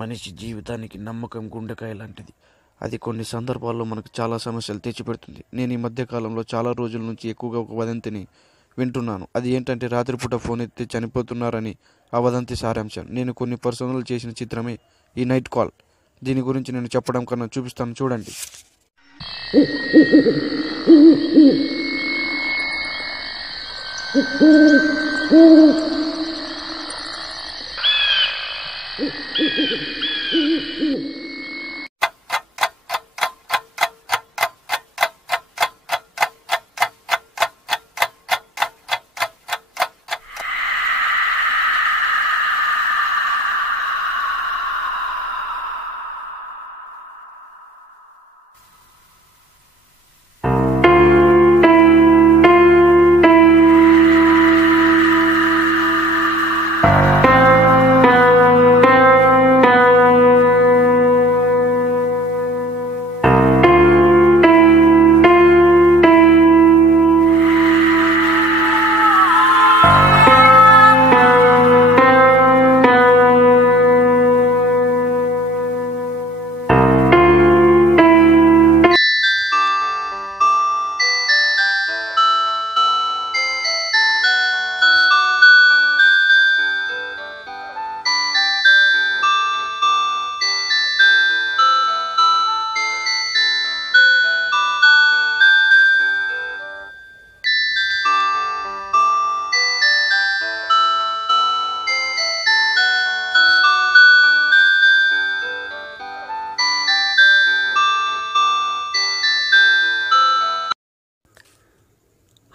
మనిషి జీవితానికి నమ్మకం గుండెకాయ లాంటిది. అది కొన్ని సందర్భాల్లో మనకు చాలా సమస్యలు తెచ్చిపెడుతుంది. నేను ఈ మధ్య కాలంలో చాలా రోజుల నుంచి ఎక్కువగా ఒక వదంతిని వింటున్నాను. అది ఏంటంటే రాత్రిపూట ఫోన్ ఎత్తి చనిపోతున్నారని ఆ వదంతి సారాంశం. నేను కొన్ని పర్సనల్ చేసిన చిత్రమే ఈ నైట్ కాల్. దీని గురించి నేను చెప్పడం కన్నా చూపిస్తాను, చూడండి.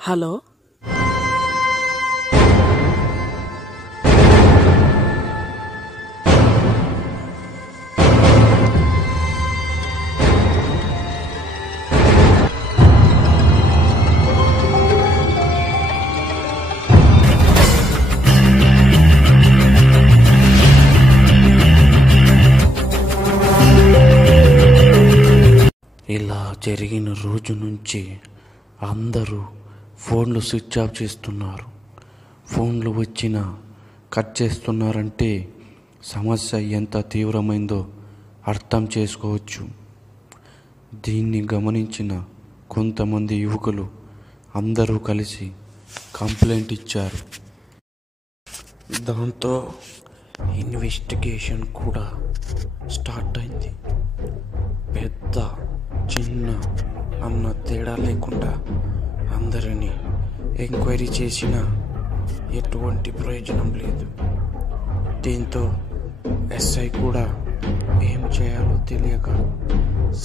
హలో, ఇలా జరిగిన రోజు నుంచి అందరూ ఫోన్లు స్విచ్ ఆఫ్ చేస్తున్నారు. ఫోన్లు వచ్చినా కట్ చేస్తున్నారంటే సమస్య ఎంత తీవ్రమైందో అర్థం చేసుకోవచ్చు. దీన్ని గమనించిన కొంతమంది యువకులు అందరూ కలిసి కంప్లైంట్ ఇచ్చారు. దాంతో ఇన్వెస్టిగేషన్ కూడా స్టార్ట్ అయింది. పెద్ద చిన్న అన్న తేడా లేకుండా అందరినీ ఎంక్వైరీ చేసినా ఎటువంటి ప్రయోజనం లేదు. దీంతో ఎస్ఐ కూడా ఏం చేయాలో తెలియక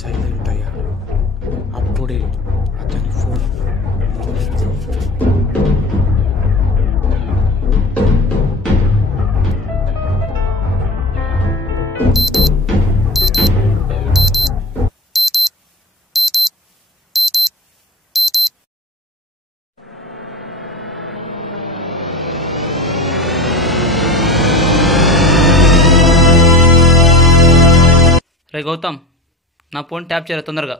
సైలెంట్ అయ్యాడు. అప్పుడే అతని ఫోన్ మోగింది. రే గౌతమ్, నా ఫోన్ ట్యాప్ చేయరా తొందరగా.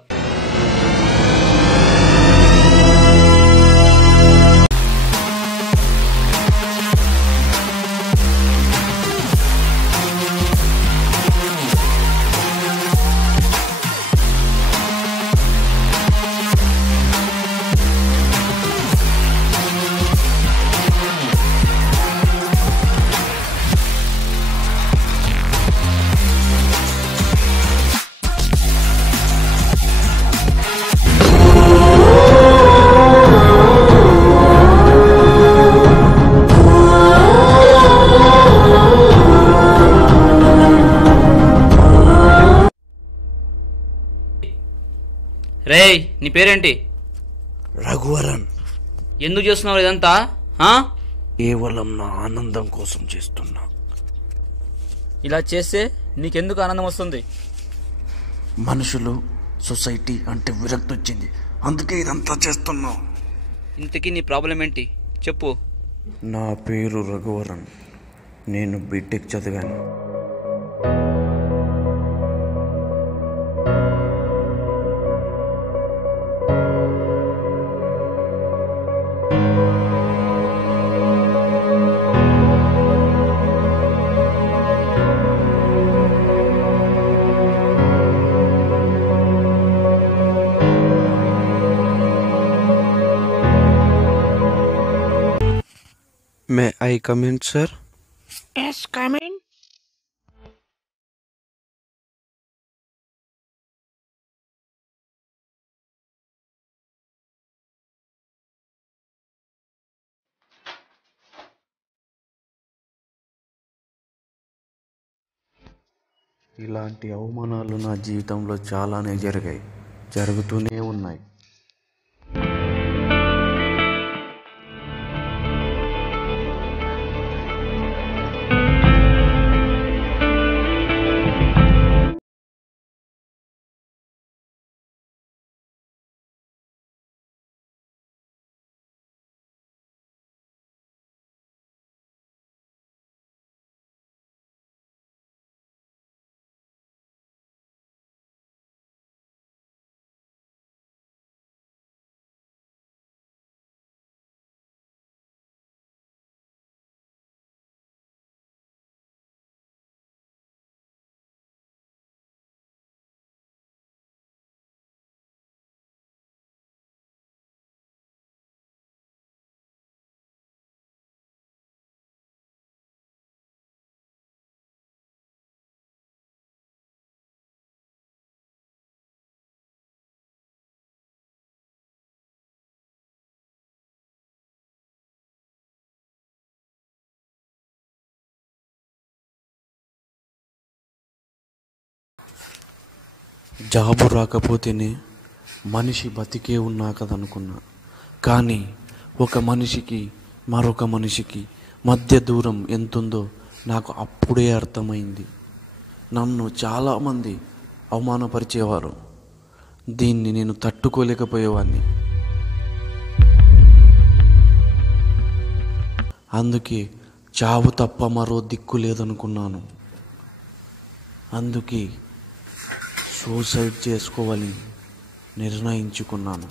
రేయ్, నీ పేరేంటి? రఘువరన్. ఎందుకు చేస్తున్నావు ఇదంతా? కేవలం నా ఆనందం కోసం చేస్తున్నా. ఇలా చేస్తే నీకెందుకు ఆనందం వస్తుంది? మనుషులు, సొసైటీ అంటే విరక్తి వచ్చింది, అందుకే ఇదంతా చేస్తున్నా. ఇంతకీ నీ ప్రాబ్లం ఏంటి చెప్పు. నా పేరు రఘువరన్. నేను బీటెక్ చదివాను. May I come in sir? Yes, come in. ఇలాంటి అవమానాలు నా జీవితంలో చాలానే జరిగాయి, జరుగుతూనే ఉన్నాయి. జాబు రాకపోతేనే మనిషి బతికే ఉన్నా కదనుకున్నా. కానీ ఒక మనిషికి మరొక మనిషికి మధ్య దూరం ఎంతుందో నాకు అప్పుడే అర్థమైంది. నన్ను చాలామంది అవమానపరిచేవారు. దీన్ని నేను తట్టుకోలేకపోయేవాడిని. అందుకే చావు తప్ప మరో దిక్కు లేదనుకున్నాను. అందుకే సూసైడ్ చేసుకోవాలని నిర్ణయించుకున్నాను.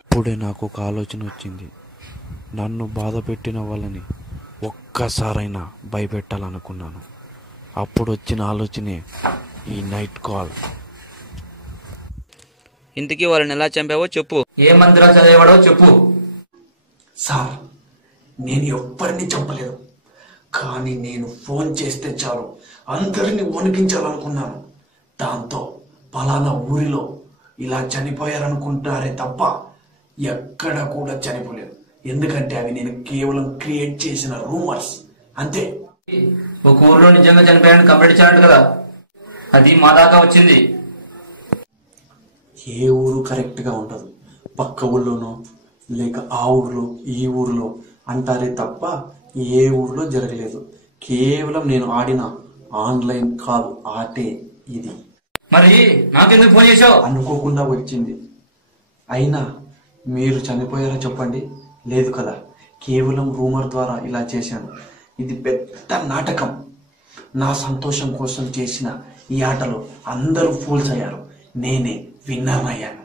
అప్పుడే నాకు ఒక ఆలోచన వచ్చింది. నన్ను బాధ పెట్టిన వాళ్ళని ఒక్కసారైనా భయపెట్టాలనుకున్నాను. అప్పుడు వచ్చిన ఆలోచనే ఈ నైట్ కాల్. ఇంతకీ వాళ్ళని ఎలా చంపావో చెప్పు. ఏ మందిలో చదివాడో చెప్పు. సార్, నేను ఎవ్వరిని చంపలేదు. కానీ నేను ఫోన్ చేస్తే చాలు అందరిని వణికించాలనుకున్నాను. దాంతో పలానా ఊరిలో ఇలా చనిపోయారనుకుంటారే తప్ప ఎక్కడ కూడా చనిపోలేదు. ఎందుకంటే అవి నేను కేవలం క్రియేట్ చేసిన రూమర్స్ అంతే. ఒక ఊర్లో నిజంగా చనిపోయారని కంప్లైంట్ ఇచ్చారంట కదా, అది మా దాకా వచ్చింది. ఏ ఊరు కరెక్ట్గా ఉండదు. పక్క ఊళ్ళోనో లేక ఆ ఊర్లో ఈ ఊర్లో అంటారే తప్ప ఏ ఊర్లో జరగలేదు. కేవలం నేను ఆడిన ఆన్లైన్ కాల్ ఆటే ఇది. మరి నాకెందుకు ఫోన్ చేశావు? అనుకోకుండా వచ్చింది. అయినా మీరు చనిపోయారో చెప్పండి. లేదు కదా, కేవలం రూమర్ ద్వారా ఇలా చేశాను. ఇది పెద్ద నాటకం. నా సంతోషం కోసం చేసిన ఈ ఆటలో అందరూ ఫూల్స్ అయ్యారు, నేనే విన్నర్ అయ్యాను.